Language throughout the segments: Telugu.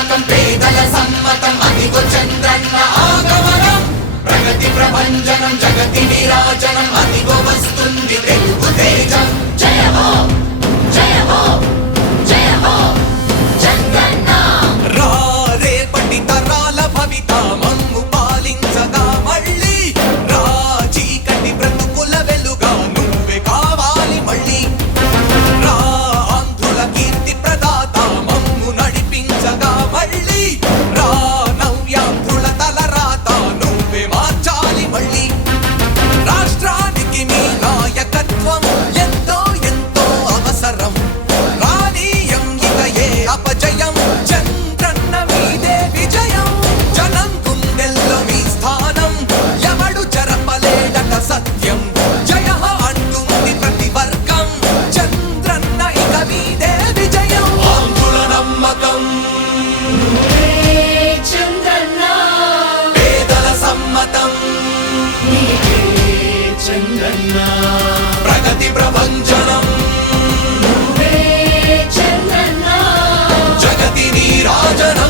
నమ్మకం పేదల సమ్మతం అదిగో చంద్రన్న ఆగమనం. ప్రగతి ప్రభంజనం జగతి విరాజనం అదిగో వస్తుంది తెలుగు తేజం. జయమో జయమో ప్రగతి చంద్రన్న జగతి నీరాజనం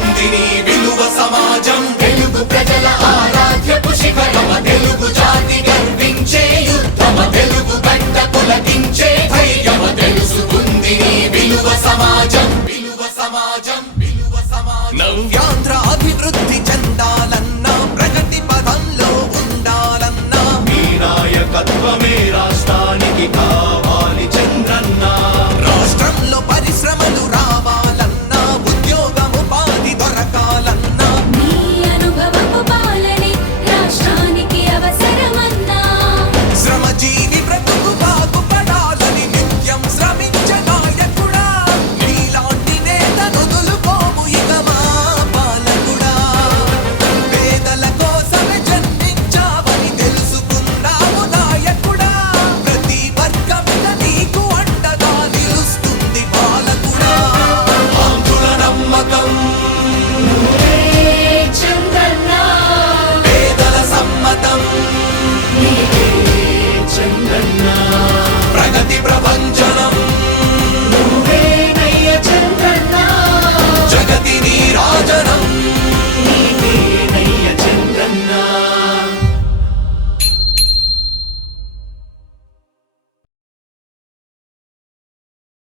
క్షేత్రాభివృద్ధి చెందా.